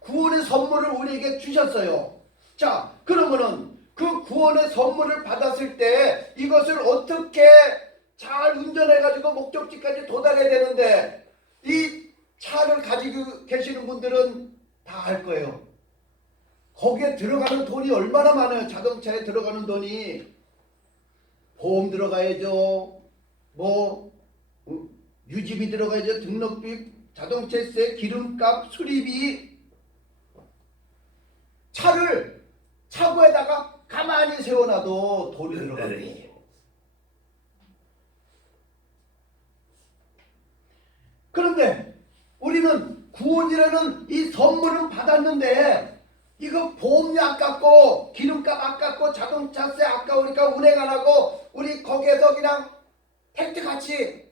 구원의 선물을 우리에게 주셨어요. 자, 그러면은 그 구원의 선물을 받았을 때 이것을 어떻게 잘 운전해가지고 목적지까지 도달해야 되는데, 이 차를 가지고 계시는 분들은 다 알 거예요. 거기에 들어가는 돈이 얼마나 많아요. 자동차에 들어가는 돈이. 보험 들어가야죠. 뭐 유지비 들어가야죠. 등록비, 자동차세, 기름값, 수리비. 차를 차고에다가 가만히 세워놔도 돈이 들어가요. 그런데 우리는 구원이라는 이 선물은 받았는데, 이거 보험료 아깝고 기름값 아깝고 자동차세 아까우니까 운행 안 하고 우리 거기에서 그냥 택트같이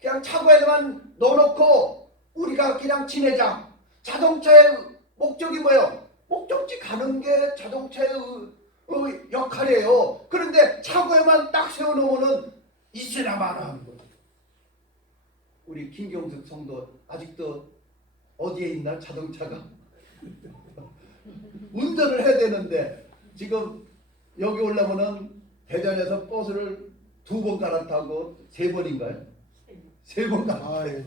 그냥 차고에만 넣어놓고 우리가 그냥 지내자. 자동차의 목적이 뭐예요? 목적지 가는 게 자동차의 역할이에요. 그런데 차고에만 딱 세워놓으면 있으나 마나 하는 거예요. 우리 김경숙 성도 아직도 어디에 있나 자동차가? 운전을 해야 되는데 지금 여기 올라오면은 대전에서 버스를 2번 갈아타고 3번인가요? 3번 갈아타요.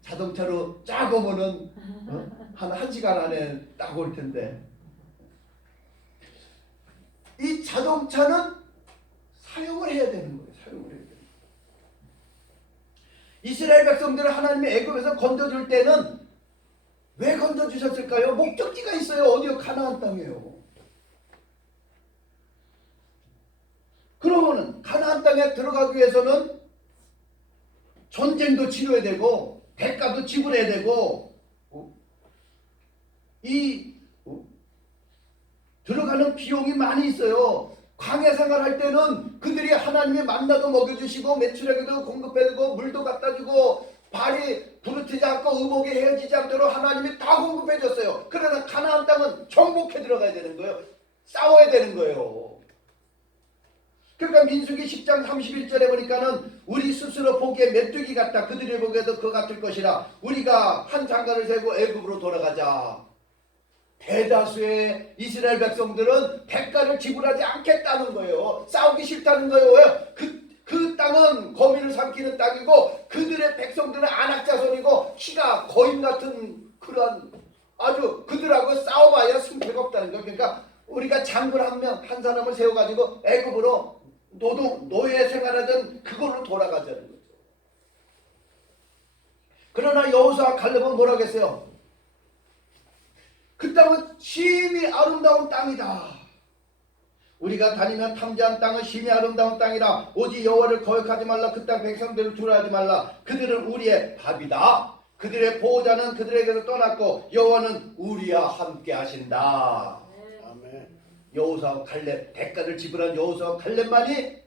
자동차로 쫙 오면은 한 1시간 안에 딱 올 텐데, 이 자동차는 사용을 해야 되는 거예요. 사용을 해야 돼요. 이스라엘 백성들을 하나님이 애굽에서 건져줄 때는 왜 건져주셨을까요? 목적지가 있어요. 어디요? 가나안 땅이에요. 그러면은 가나안 땅에 들어가기 위해서는 전쟁도 치러야 되고 대가도 지불해야 되고, 들어가는 비용이 많이 있어요. 광야 생활할 때는 그들이 하나님이 만나도 먹여주시고 메추라기도 공급해주고 물도 갖다주고 발이 부르트지 않고 의복이 헤어지지 않도록 하나님이 다 공급해줬어요. 그러나 가나안 땅은 정복해 들어가야 되는 거예요. 싸워야 되는 거예요. 그러니까 민수기 10장 31절에 보니까는 우리 스스로 보기에 메뚜기 같다. 그들이 보기에도 그 같을 것이라. 우리가 한 장가를 세고 애굽으로 돌아가자. 대다수의 이스라엘 백성들은 대가를 지불하지 않겠다는 거예요. 싸우기 싫다는 거예요. 그 땅은 거미를 삼키는 땅이고 그들의 백성들은 안악자손이고 키가 거인 같은 그런 아주 그들하고 싸워봐야 승패가 없다는 거예요. 그러니까 우리가 장군 한 사람을 세워가지고 애굽으로 노예 생활하던 그걸로 돌아가자는 거죠. 그러나 여호수아와 갈렙은 뭐라고 했어요? 그 땅은 심히 아름다운 땅이다. 우리가 다니며 탐지한 땅은 심히 아름다운 땅이라. 오직 여호와를 거역하지 말라. 그 땅 백성들을 두려워하지 말라. 그들은 우리의 밥이다. 그들의 보호자는 그들에게서 떠났고 여호와는 우리와 함께 하신다. 아멘. 여호수아와 갈렙, 대가를 지불한 여호수아와 갈렙만이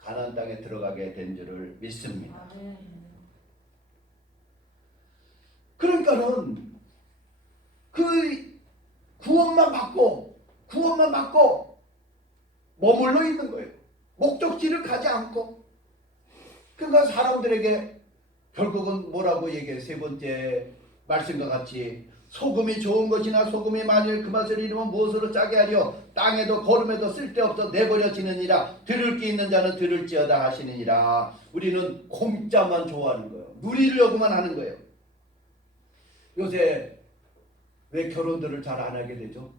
가나안 땅에 들어가게 된 줄을 믿습니다. 아멘. 그러니까는 그 구원만 받고 머물러 있는 거예요. 목적지를 가지 않고. 그러니까 사람들에게 결국은 뭐라고 얘기해요? 세 번째 말씀과 같이 소금이 좋은 것이나 소금이 만일 그 맛을 잃으면 무엇으로 짜게 하려. 땅에도 거름에도 쓸데없어 내버려지느니라. 들을 게 있는 자는 들을지어다 하시느니라. 우리는 공짜만 좋아하는 거예요. 누리려고만 하는 거예요. 요새 왜 결혼들을 잘 안 하게 되죠?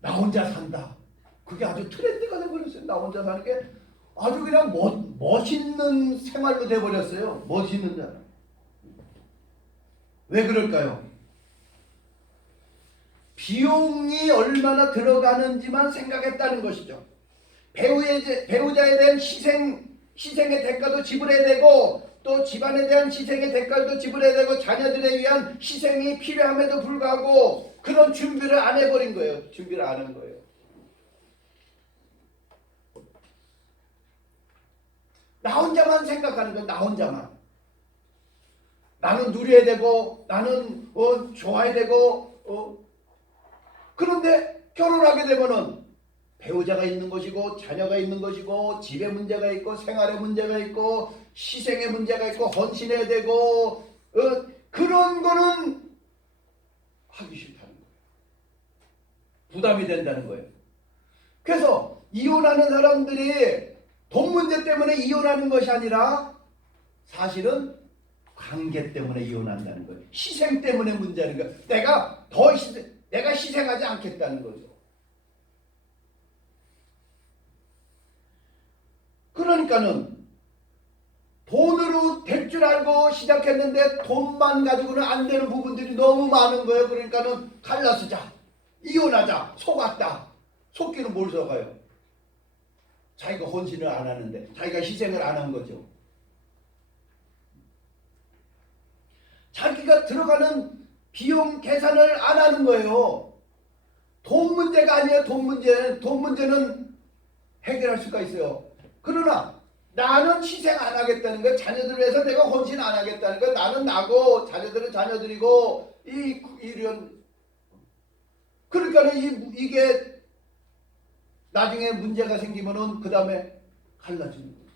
나 혼자 산다. 그게 아주 트렌드가 돼버렸어요. 나 혼자 사는 게 아주 그냥 멋있는 생활로 돼버렸어요. 멋있는 사람. 왜 그럴까요? 비용이 얼마나 들어가는지만 생각했다는 것이죠. 배우자에 대한 희생의 대가도 지불해야 되고 또 집안에 대한 희생의 대가도 지불해야 되고 자녀들에 위한 희생이 필요함에도 불구하고 그런 준비를 안 해버린 거예요. 준비를 안 한 거예요. 나 혼자만 생각하는 거예요. 나 혼자만. 나는 누려야 되고 나는 좋아야 되고 그런데 결혼하게 되면은 배우자가 있는 것이고 자녀가 있는 것이고 집에 문제가 있고 생활에 문제가 있고 희생에 문제가 있고 헌신해야 되고 그런 거는 하기 싫다는 거예요. 부담이 된다는 거예요. 그래서 이혼하는 사람들이 돈 문제 때문에 이혼하는 것이 아니라 사실은 관계 때문에 이혼한다는 거예요. 희생 때문에 문제는 거예요. 내가 희생하지 않겠다는 거죠. 그러니까는 돈으로 될 줄 알고 시작했는데 돈만 가지고는 안 되는 부분들이 너무 많은 거예요. 그러니까는 갈라서자, 이혼하자, 속았다. 속기는 뭘 속아요? 자기가 헌신을 안 하는데, 자기가 희생을 안 한 거죠. 자기가 들어가는 비용 계산을 안 하는 거예요. 돈 문제가 아니에요. 돈 문제는 해결할 수가 있어요. 그러나 나는 희생 안 하겠다는 거예요. 자녀들을 위해서 내가 헌신 안 하겠다는 거예요. 나는 나고 자녀들은 자녀들이고 이런 그러니까는 이게 나중에 문제가 생기면은 그 다음에 갈라지는 거예요.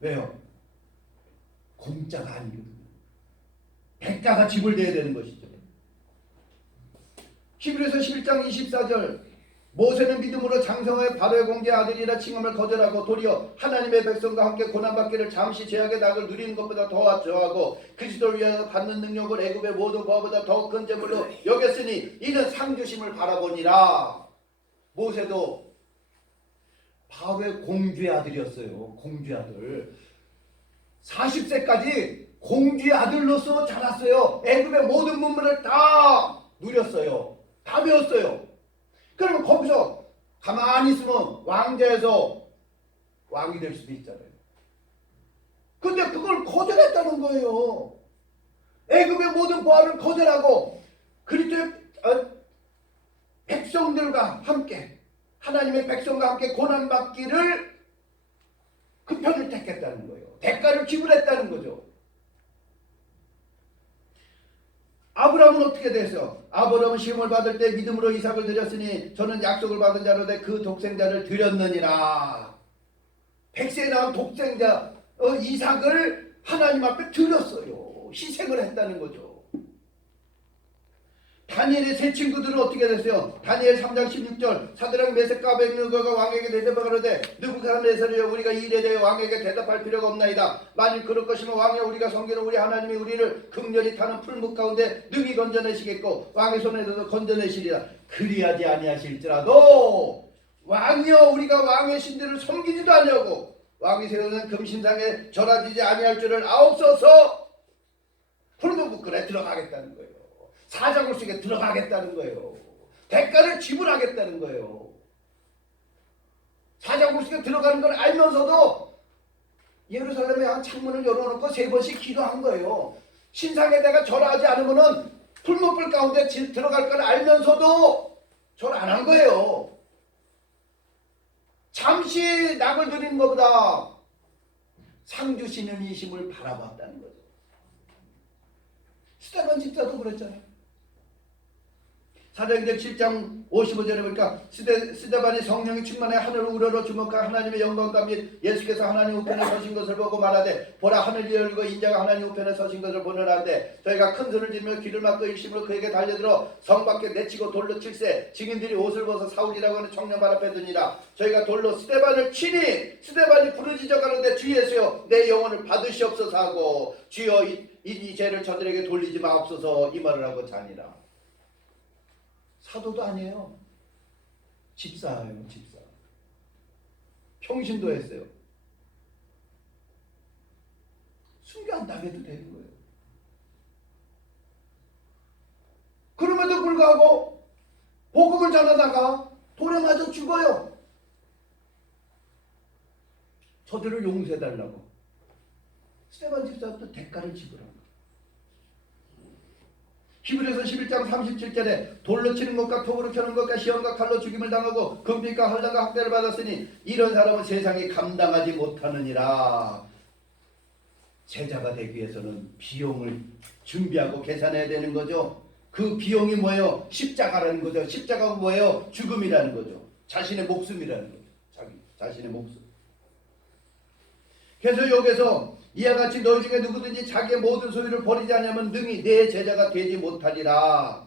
왜요? 공짜가 아니거든요. 대가가 지불돼야 되는 것이죠. 히브리서 11장 24절 모세는 믿음으로 장성하여 바로의 공제 아들이라 칭함을 거절하고 도리어 하나님의 백성과 함께 고난받기를 잠시 죄악의 낙을 누리는 것보다 더 좋아하고 그리스도를 위하여 받는 능력을 애굽의 모든 것보다 더 큰 재물로 여겼으니 이는 상주심을 바라보니라. 모세도 바로의 공주의 아들이었어요. 공주의 아들. 40세까지 공주의 아들로서 자랐어요. 애굽의 모든 문물을 다 누렸어요. 다 배웠어요. 그러면 거기서 가만히 있으면 왕자에서 왕이 될 수도 있잖아요. 근데 그걸 거절했다는 거예요. 애굽의 모든 보화를 거절하고 그리스도의 백성들과 함께 하나님의 백성과 함께 고난받기를 그 편을 택했다는 거예요. 대가를 지불했다는 거죠. 아브라함은 어떻게 됐어요? 아브라함은 시험을 받을 때 믿음으로 이삭을 드렸으니 저는 약속을 받은 자로 돼 그 독생자를 드렸느니라. 백세에 나온 독생자 이삭을 하나님 앞에 드렸어요. 희생을 했다는 거죠. 다니엘의 세 친구들은 어떻게 됐어요? 다니엘 3장 16절 사드락 메섹 아벤느고가 왕에게 대답하는데 느부갓네살이여 우리가 이 일에 대해 왕에게 대답할 필요가 없나이다. 만일 그럴 것이면 왕이여 우리가 섬기는 우리 하나님이 우리를 극렬히 타는 풀무 가운데 능히 건져내시겠고 왕의 손에서도 건져내시리라. 그리하지 아니하실지라도 왕이여 우리가 왕의 신들을 섬기지도 아니하고 왕이 세우는 금신상에 절하지지 아니할 줄을 아옵소서. 풀무 부끌에 들어가겠다는 거예요. 사자굴 속에 들어가겠다는 거예요. 대가를 지불하겠다는 거예요. 사자굴 속에 들어가는 걸 알면서도 예루살렘에 한 창문을 열어놓고 3번씩 기도한 거예요. 신상에다가 절하지 않으면은 풀무불 가운데 들어갈 걸 알면서도 절 안 한 거예요. 잠시 낙을 드리는 것보다 상 주시는 이심을 바라봤다는 거죠. 스데반 집사도 그랬잖아요. 사도행전 7장 55절에 보니까 스데반이 성령이 충만해 하늘을 우러러 주목한 하나님의 영광과 및 예수께서 하나님 우편에 서신 것을 보고 말하되 보라 하늘이 열리고 인자가 하나님 우편에 서신 것을 보느라는데 저희가 큰 소리를 지르며 귀를 막고 일심으로 그에게 달려들어 성 밖에 내치고 돌로 칠세 증인들이 옷을 벗어 사울이라고 하는 청년발 앞에 드니라. 저희가 돌로 스데반을 치니 스데반이 부르짖어 가는데 주 예수여 내 영혼을 받으시옵소서 하고 주여 이 죄를 저들에게 돌리지 마옵소서 이 말을 하고 자니라. 사도도 아니에요. 집사예요. 집사. 평신도 했어요. 순교 안 당해도 되는 거예요. 그럼에도 불구하고 복음을 전하다가 돌에 맞아 죽어요. 저들을 용서해달라고. 스데반 집사도 대가를 지불합니다. 히브리서 11장 37절에 돌로 치는 것과 톱으로 켜는 것과 시험과 칼로 죽임을 당하고 금빛과 환난과 학대를 받았으니 이런 사람은 세상이 감당하지 못하느니라. 제자가 되기 위해서는 비용을 준비하고 계산해야 되는 거죠. 그 비용이 뭐예요? 십자가라는 거죠. 십자가가 뭐예요? 죽음이라는 거죠. 자신의 목숨이라는 거죠. 자신의 목숨. 그래서 여기서 이와 같이 너희 중에 누구든지 자기의 모든 소유를 버리지 않으면 능히 내 제자가 되지 못하리라.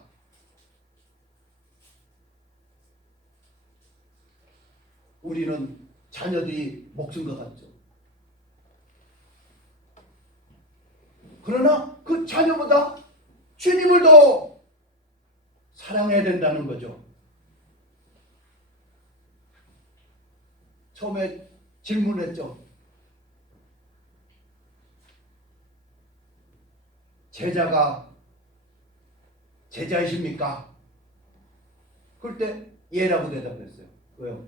우리는 자녀들이 목숨과 같죠. 그러나 그 자녀보다 주님을 더 사랑해야 된다는 거죠. 처음에 질문했죠. 제자가 제자이십니까? 그럴 때 예라고 대답했어요. 왜요?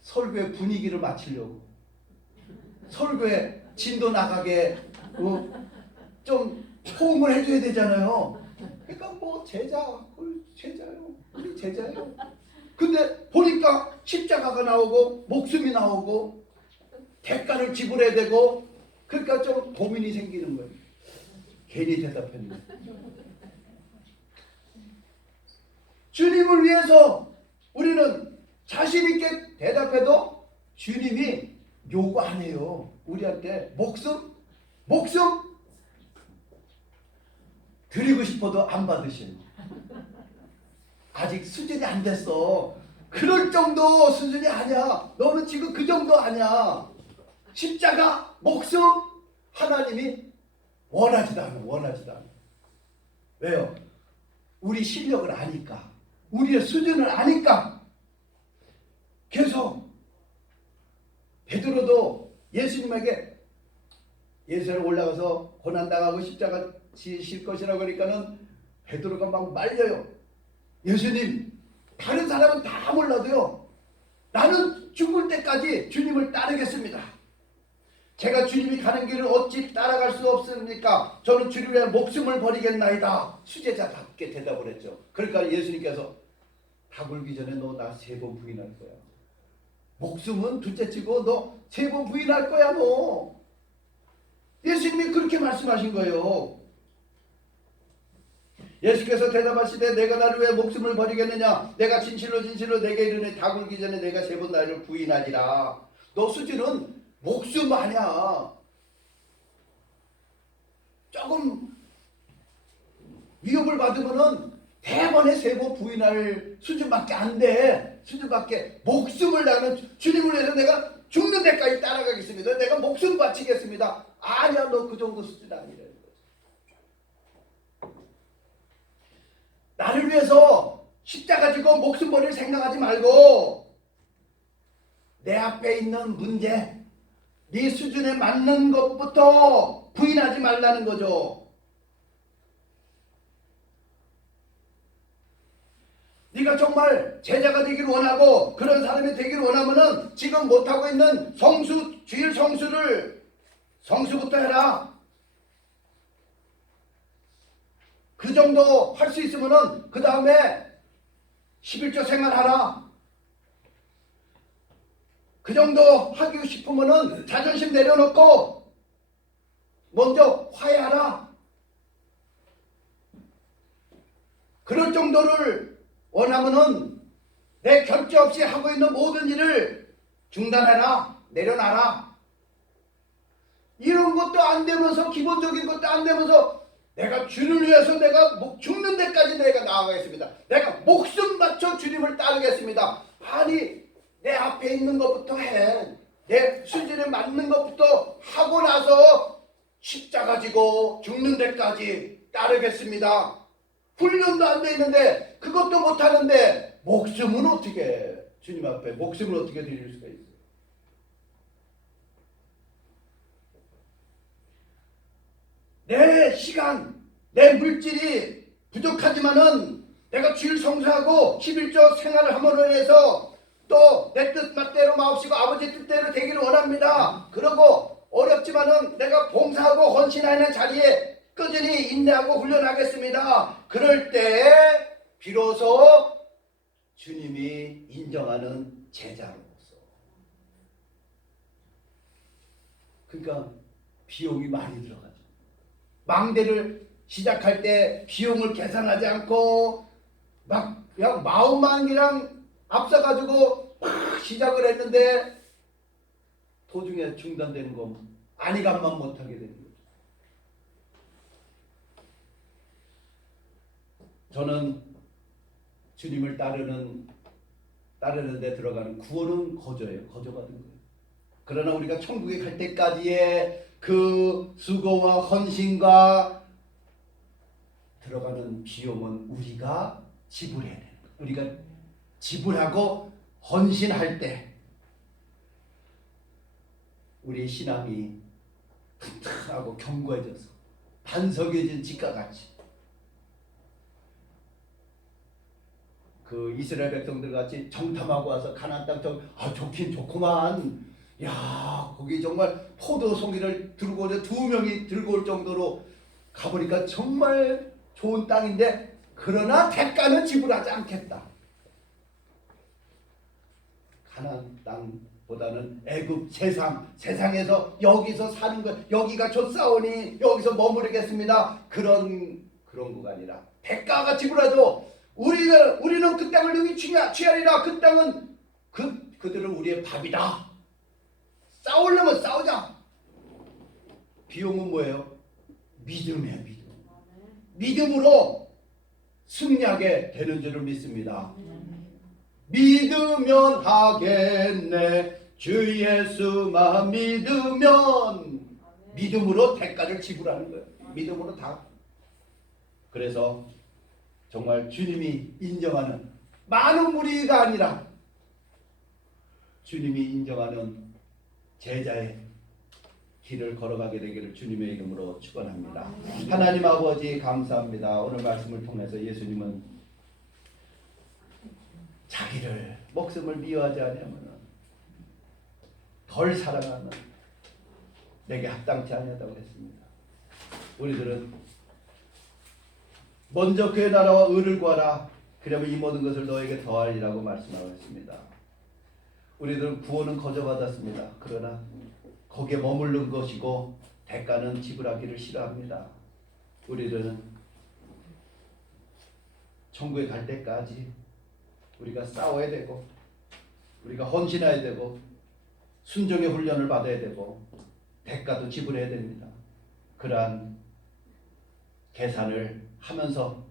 설교의 분위기를 맞추려고. 설교에 진도 나가게 좀 호응을 해줘야 되잖아요. 그러니까 뭐 제자요. 우리 제자요. 근데 보니까 십자가가 나오고 목숨이 나오고 대가를 지불해야 되고 그러니까 좀 고민이 생기는 거예요. 괜히 대답했네. 주님을 위해서 우리는 자신 있게 대답해도 주님이 요구 안 해요. 우리한테 목숨 드리고 싶어도 안 받으시는. 아직 수준이 안 됐어. 그럴 정도 수준이 아니야. 너는 지금 그 정도 아니야. 십자가 목숨 하나님이 원하지도 않아. 왜요? 우리 실력을 아니까. 우리의 수준을 아니까. 그래서 베드로도 예수님에게 예수님 올라가서 고난당하고 십자가 지실 것이라고 하니까는 베드로가 막 말려요. 예수님, 다른 사람은 다 몰라도요, 나는 죽을 때까지 주님을 따르겠습니다. 제가 주님이 가는 길을 어찌 따라갈 수 없습니까? 저는 주님을 위해 목숨을 버리겠나이다. 수제자답게 대답을 했죠. 그러니까 예수님께서 다 굴기 전에 너 나 3번 부인할 거야. 목숨은 둘째치고 너 3번 부인할 거야 너. 예수님이 그렇게 말씀하신 거예요. 예수께서 대답하시되 내가 나를 왜 목숨을 버리겠느냐? 내가 진실로 내게 이르니 다 굴기 전에 내가 3번 나를 부인하리라. 너 수준은 목숨 아니야. 조금 위협을 받으면은 대번에 3번 부인할 수준밖에 안 돼. 수준밖에. 목숨을 나는 주님을 위해서 내가 죽는 데까지 따라가겠습니다. 내가 목숨 바치겠습니다. 아니야, 너 그 정도 수준 아니라는 거지. 나를 위해서 십자가 지고 목숨 버릴 생각하지 말고 내 앞에 있는 문제, 네 수준에 맞는 것부터 부인하지 말라는 거죠. 네가 정말 제자가 되기를 원하고 그런 사람이 되기를 원하면은 지금 못하고 있는 주일 성수를 성수부터 해라. 그 정도 할 수 있으면은 그 다음에 11조 생활하라. 그 정도 하기 싶으면은 자존심 내려놓고 먼저 화해하라. 그럴 정도를 원하면은 내 결제 없이 하고 있는 모든 일을 중단해라. 내려놔라. 이런 것도 안 되면서 기본적인 것도 안 되면서 내가 주를 위해서 내가 죽는 데까지 내가 나아가겠습니다. 내가 목숨 바쳐 주님을 따르겠습니다. 아니 내 앞에 있는 것부터 해. 내 수준에 맞는 것부터 하고 나서 십자가 지고 죽는 데까지 따르겠습니다. 훈련도 안 돼 있는데 그것도 못하는데 목숨은 어떻게 해? 주님 앞에 목숨을 어떻게 드릴 수가 있어요? 내 시간, 내 물질이 부족하지만은 내가 주일 성수하고 11조 생활을 함으로 해서 또 내 뜻 맞대로 마옵시고 아버지 뜻대로 되기를 원합니다. 그러고 어렵지만은 내가 봉사하고 헌신하는 자리에 꾸준히 인내하고 훈련하겠습니다. 그럴 때 비로소 주님이 인정하는 제자로서. 그러니까 비용이 많이 들어가죠. 망대를 시작할 때 비용을 계산하지 않고 막 그냥 마음만 그냥 앞서가지고 막 시작을 했는데 도중에 중단되는 거 안이감만 못하게 되는 거죠. 저는 주님을 따르는 데 들어가는 구원은 거저예요. 거저 받은 거예요. 그러나 우리가 천국에 갈 때까지의 그 수고와 헌신과 들어가는 비용은 우리가 지불해야 돼요. 우리가 지불하고 헌신할 때 우리의 신앙이 튼튼하고 견고해져서 반석여진 집과 같이 그 이스라엘 백성들 같이 정탐하고 와서 가나안 땅 좋긴 좋구만. 야, 거기 정말 포도 송이를 들고 오는 2명이 들고 올 정도로 가보니까 정말 좋은 땅인데 그러나 대가는 지불하지 않겠다. 가나안 땅보다는 애굽 세상에서 여기서 사는 것, 여기가 좋사오니 여기서 머무르겠습니다. 그런 거 아니라 대가가 지불하죠. 우리는 그 땅을 여기 취하리라. 그 땅은 그들은 우리의 밥이다. 싸우려면 싸우자. 비용은 뭐예요? 믿음이에요. 믿음으로 승리하게 되는 줄을 믿습니다. 믿으면 하겠네. 주 예수만 믿으면. 믿음으로 대가를 지불하는 거예요. 믿음으로 다. 그래서 정말 주님이 인정하는 많은 무리가 아니라 주님이 인정하는 제자의 길을 걸어가게 되기를 주님의 이름으로 축원합니다. 하나님 아버지 감사합니다. 오늘 말씀을 통해서 예수님은 자기를 목숨을 미워하지 않으면 덜 사랑하는 내게 합당치 아니하다고 했습니다. 우리들은 먼저 그의 나라와 의를 구하라. 그러면 이 모든 것을 너에게 더하리라고 말씀하셨습니다. 우리들은 구원은 거저받았습니다. 그러나 거기에 머무른 것이고 대가는 지불하기를 싫어합니다. 우리들은 천국에 갈 때까지 우리가 싸워야 되고 우리가 헌신해야 되고 순종의 훈련을 받아야 되고 대가도 지불해야 됩니다. 그러한 계산을 하면서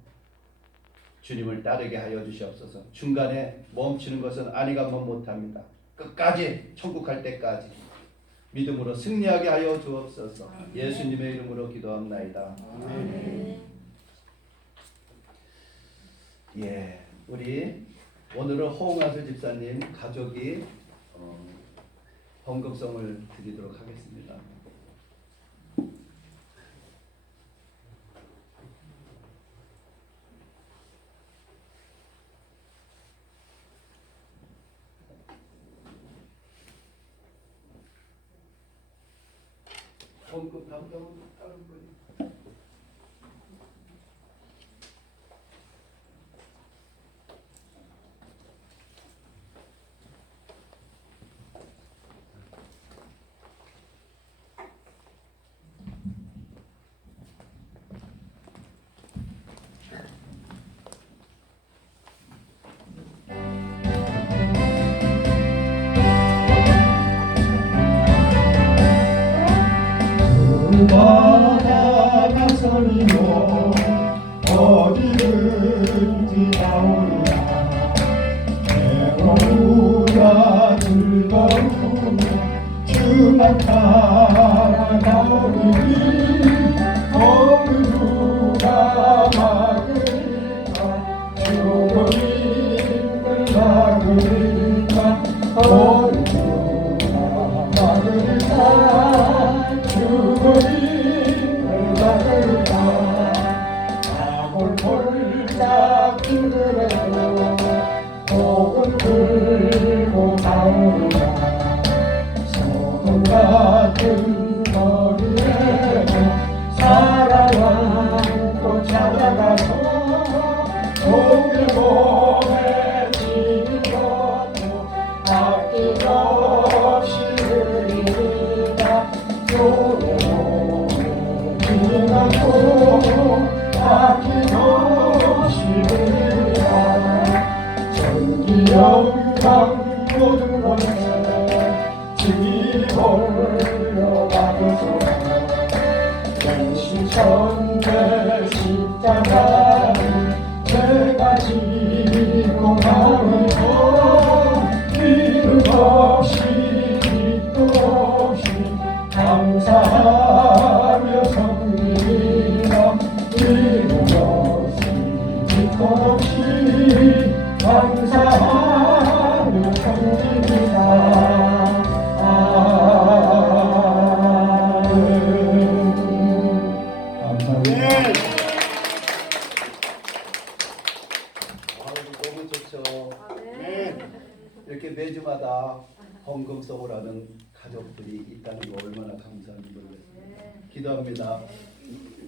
주님을 따르게 하여 주시옵소서. 중간에 멈추는 것은 아니가면 못합니다. 끝까지 천국 갈 때까지 믿음으로 승리하게 하여 주옵소서. 예수님의 이름으로 기도합나이다. 아멘. 예, 우리 오늘은 허웅하수 집사님 가족이 헌금성을 드리도록 하겠습니다. 헌금 담당은 다른 분이. 바다 가서리요 어디든지 나오리라. 외로우라 즐거우라 주만 따라가오리니 어느 누가 막으리까. 주님을 막으리까. 어느 누가 막으리까. 주님을 막으리까. 아골골 잡히더라도 복음 들고 나오리라. 소금 같은 거리에도 사랑하고 찾아가서 종일 몸에 지는 것도 아낌없이 드리리라. 종일 몸에 지는 것도 아끼고 싶으리라 전기 영광 모든 권세 주님 홀로 받으소서 전대 십자가를 내가 지고 가면서 이름 없이 빛도 없이 감사하며 섬기리라 이름 없이 빛도 없이 감사하며 섬기리라 너무 좋죠. 이렇게 매주마다 헌금송을 하는 가족들이 있다는 거 얼마나 감사한지 모르겠습니다. 기도합니다.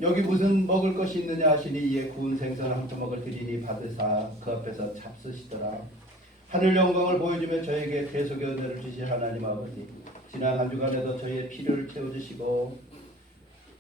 여기 무슨 먹을 것이 있느냐 하시니 이에 구운 생선 한 토막을 드리니 받으사 그 앞에서 잡수시더라. 하늘 영광을 보여주며 저에게 계속의 은혜를 주신 하나님 아버지, 지난 한 주간에도 저희의 필요를 채워주시고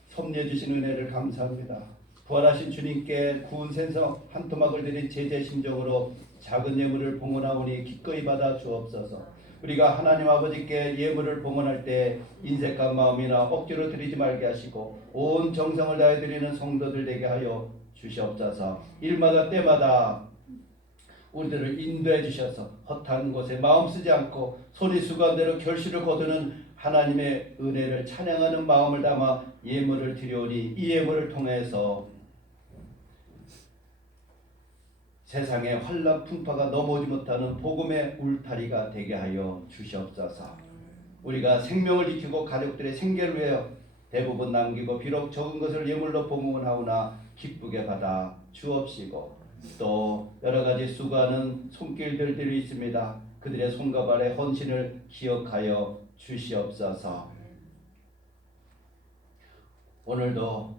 섭리해 주신 은혜를 감사합니다. 부활하신 주님께 구운 생선 한 토막을 드린 제자의 심정으로 작은 예물을 봉헌하오니 기꺼이 받아 주옵소서. 우리가 하나님 아버지께 예물을 봉헌할 때 인색한 마음이나 억지로 드리지 말게 하시고 온 정성을 다해 드리는 성도들 되게 하여 주시옵소서. 일마다 때마다 우리들을 인도해 주셔서 허탄 곳에 마음 쓰지 않고 손이 수고한 대로 결실을 거두는 하나님의 은혜를 찬양하는 마음을 담아 예물을 드려오니 이 예물을 통해서 세상에 환난 풍파가 넘어오지 못하는 복음의 울타리가 되게 하여 주시옵소서. 우리가 생명을 지키고 가족들의 생계를 위하여 대부분 남기고 비록 적은 것을 예물로 봉헌하오나 기쁘게 받아 주옵시고 또 여러 가지 수고하는 손길들이 있습니다. 그들의 손과 발의 헌신을 기억하여 주시옵소서. 오늘도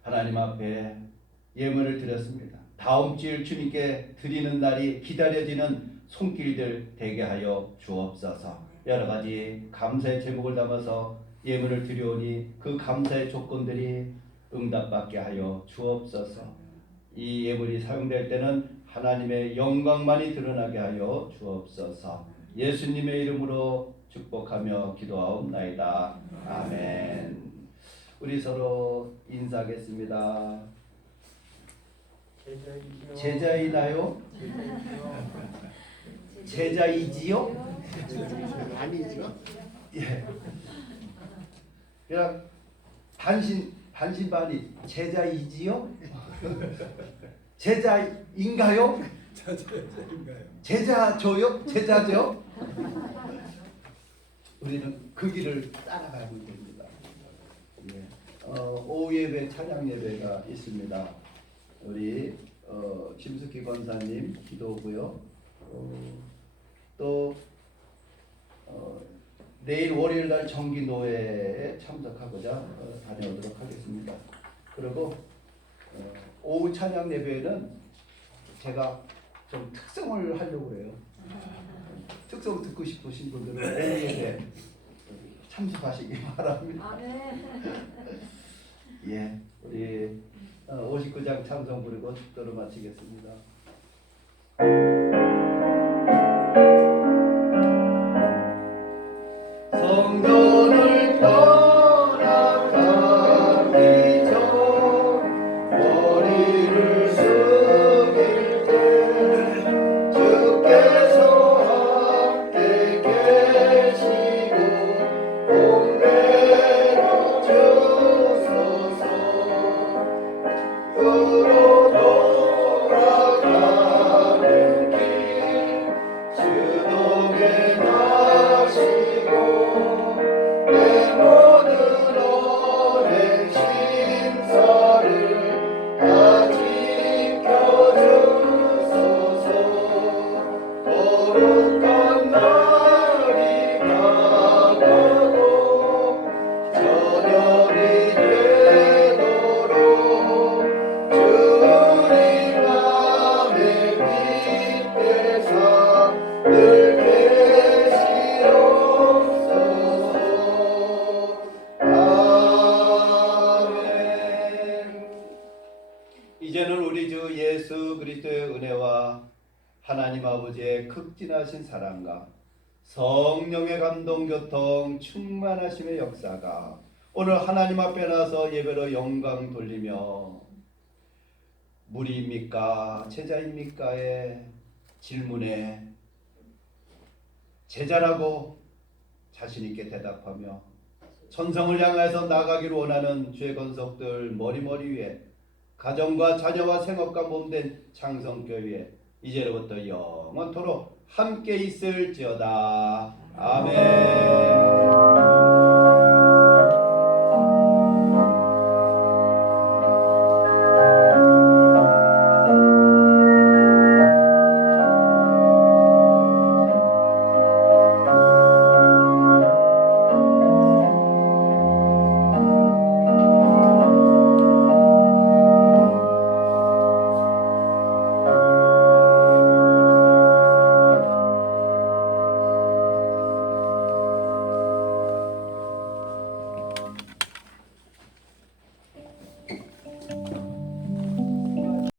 하나님 앞에 예물을 드렸습니다. 다음 주일 주님께 드리는 날이 기다려지는 손길들 되게 하여 주옵소서. 여러 가지 감사의 제목을 담아서 예물을 드려오니 그 감사의 조건들이 응답받게 하여 주옵소서. 이 예물이 사용될 때는 하나님의 영광만이 드러나게 하여 주옵소서. 예수님의 이름으로 축복하며 기도하옵나이다. 아멘. 우리 서로 인사하겠습니다. 제자이나요? 제자이지요? 아니죠. 예. 그냥 반신반의 제자이지요? 제자인가요? 제자죠요? 제자죠? 우리는 그 길을 따라가야 됩니다. 예. 오후 예배, 찬양 예배가 있습니다. 우리 심숙희 권사님 기도고요. 또 내일 월요일날 정기노회에 참석하고자 다녀오도록 하겠습니다. 그리고 오후 찬양 예배는 제가 좀 특성을 하려고 해요. 특성 듣고 싶으신 분들은 오후 예배 참석하시기 바랍니다. 예, 우리 59장 찬송 부르고 축도로 마치겠습니다. 성전을 떠나가기 전 머리를 숙일 때 주께서 함께 계시고 봄내려 주소서. 으로 돌아가는 길 그리스도의 은혜와 하나님 아버지의 극진하신 사랑과 성령의 감동 교통 충만하심의 역사가 오늘 하나님 앞에 나서 예배로 영광 돌리며 무리입니까 제자입니까의 질문에 제자라고 자신 있게 대답하며 천성을 향해서 나가기를 원하는 주의 건석들 머리머리 위에 가정과 자녀와 생업과 몸된 창성교회 이제로부터 영원토록 함께 있을지어다. 아멘.